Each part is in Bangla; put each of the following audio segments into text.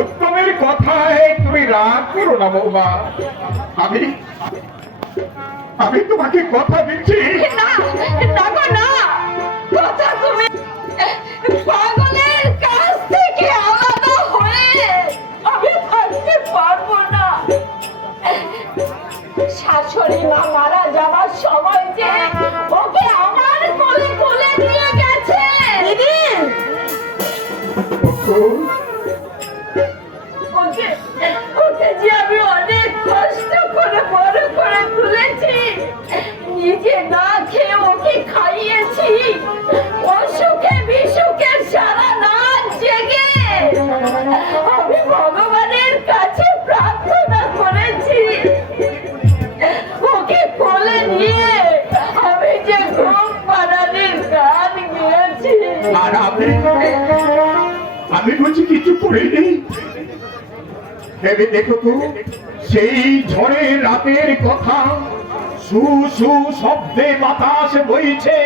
উত্তমের কথায় তুমি রাগ করো না বৌমা। আমি আমি তোমাকে কথা দিচ্ছি। না না গো না, কথা তুমি পাগলের কাছ থেকে আলাদা হয়ে আমি থাকতে পারবো না। শাশুড়ি মা মারা যাওয়ার সময় যে ওকে আমার কোলে কোলে নিয়ে গেছে দিদি, ওকে ওকে যে আমি অনেক কষ্ট করে বড় করে তুলেছি, নিজে না খেয়ে ওকে খাইয়েছি, অসুখে বিসুখে সারা রাত জেগে আমি ভগবানের কাছে প্রার্থনা করেছি ওকে কোলে নিয়ে আমি যে ঘুম পাড়ানির গান গেয়েছি। আর আমি বলছি কিছু করিনি। ভেবে দেখো তো, সেই ঝড়ের রাতের কথা, সু সু শব্দে বাতাস বইছে,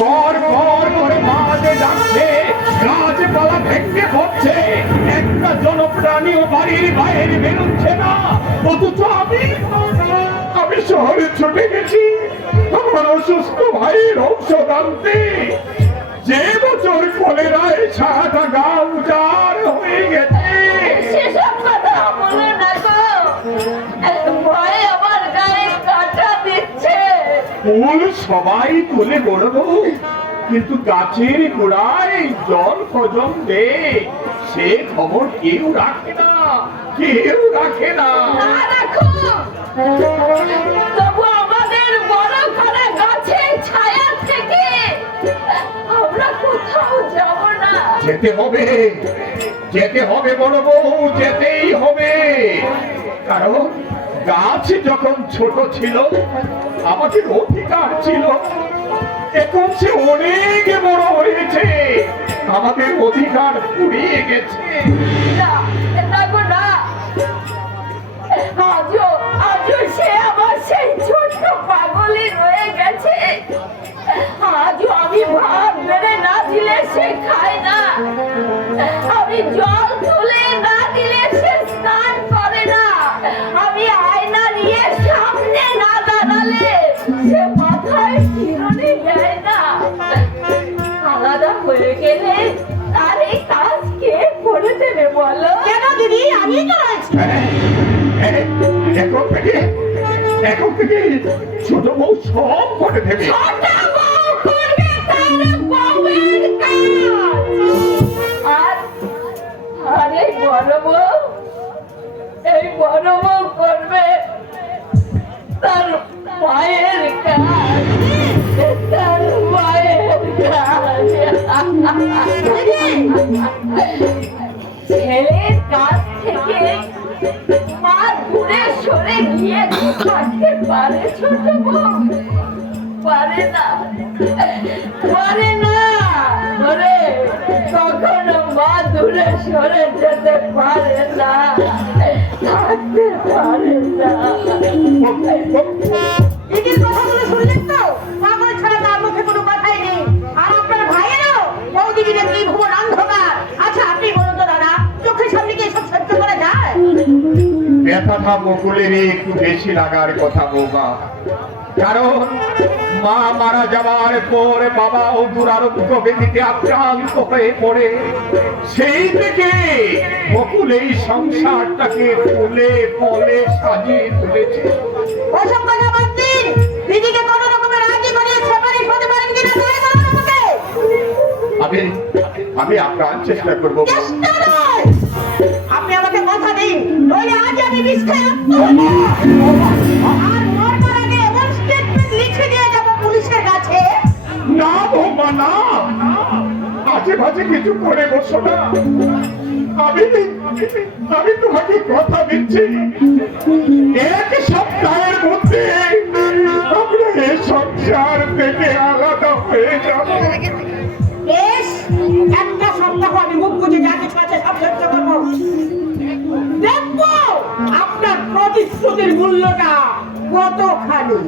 কর কর করে মাঝে ডাকছে, গাছপালা ভেঙে পড়ছে, একটা জনপ্রাণীও বাড়ির বাইরে বেরোচ্ছে না। অথচ আমি শহরে ছুটে গেছি আমার অসুস্থ ভাইয়ের ঔষধ আনতে। যে বছর কলেরায় সারাটা গাঁ উজাড় হয়ে গেছে। সেসব কথা বলো না গো, ভয়ে আমার গায়ে কাঁটা দিচ্ছে। ফুল সবাই তুলে বড়বো, কিন্তু গাছের গোড়ায় জল কজন দে সে খবর কেউ রাখে না, কেউ রাখে না। না রাখো, তবু আমাদের বড় করে গাছের ছায়া থেকে আমরা কোথাও যাব না। যেতে হবে, যেতে হবে বড় বউ, যেতেই হবে। কারণ গাছ যখন ছোট ছিল আমাদের অধিকার ছিল, এখন সে অনেক বড় হয়েছে, আমাদের অধিকার ফুরিয়ে গেছে। না না গো না, আজও সে আমার সেই ছোট্ট পাগলই রয়ে গেছে। আজও আমি ভাত বেড়ে না দিলে সে খায় না, আমি জল তুলে না দিলে সে স্নান করে না, আমি আয়না নিয়ে সামনে না দাঁড়ালে সে মাথায় চিরুনি দেয় না। আলাদা হয়ে গেলে তার এই কাজ কে করে দেবে বলো? কেন দিদি, আমি তো রয়েছি। এখন থেকে ছোট বউ সব করে দেবে। ছোট বউ করবে তার বউয়ের কাজ, আর এই বড় বউ করবে তার মায়ের কাজ, তার মায়ের কাজ। ছেলের কাছ থেকে মা দূরে সরে গিয়ে থাকতে পারে ছোট বউ? পারে না, পারে না। ওরে কখনো মা দূরে সরে যেতে পারে না, থাকতে পারে না। দিদির কথাগুলো শুনলেন তো? পাগল ছাড়া তার মুখে কোনো কথাই নেই। আর আপনার ভাইয়েরও বৌদিদির ত্রিভুবন অন্ধকার। আচ্ছা আপনি বলুন তো দাদা, চোখের সামনে কি এসব সহ্য করা যায়? ব্যথাটা বকুলের একটু বেশি লাগার কথা বৌমা। কারণ মা মারা যাওয়ার পর বাবাও দুরারোগ্য ব্যাধিতে আক্রান্ত হয়ে পড়ে, সেই থেকে বকুল এই সংসারটাকে ফুলে ফলে সাজিয়ে তুলেছে। ওসব কথা বাদ দিন, দিদিকে কোনো রকমের রাজি করিয়ে সেপারেট হতে পারেন কিনা তাই বলুন আমাকে। আমি আপ্রাণ চেষ্টা করবো। চেষ্টা নয়, আপনি আমাকে কথা দিন, নইলে আজ আমি মিথ্যায় আর মরবার আগে এমন স্টেটমেন্ট লিখে দিয়ে যাব পুলিশের কাছে। না বৌমা না, আজে বাজে কিছু করে বসো না। আমি তোমাকে কথা দিচ্ছি, এক সপ্তাহের মধ্যে আমরা এই সংসার থেকে আলাদা হয়ে যাব। বেশ, একটা সপ্তাহ আমি মুখ বুঝে যা কিছু আছে সব সহ্য করবো। দেখবো আপনার প্রতিশ্রুতির মূল্যটা কতখানি।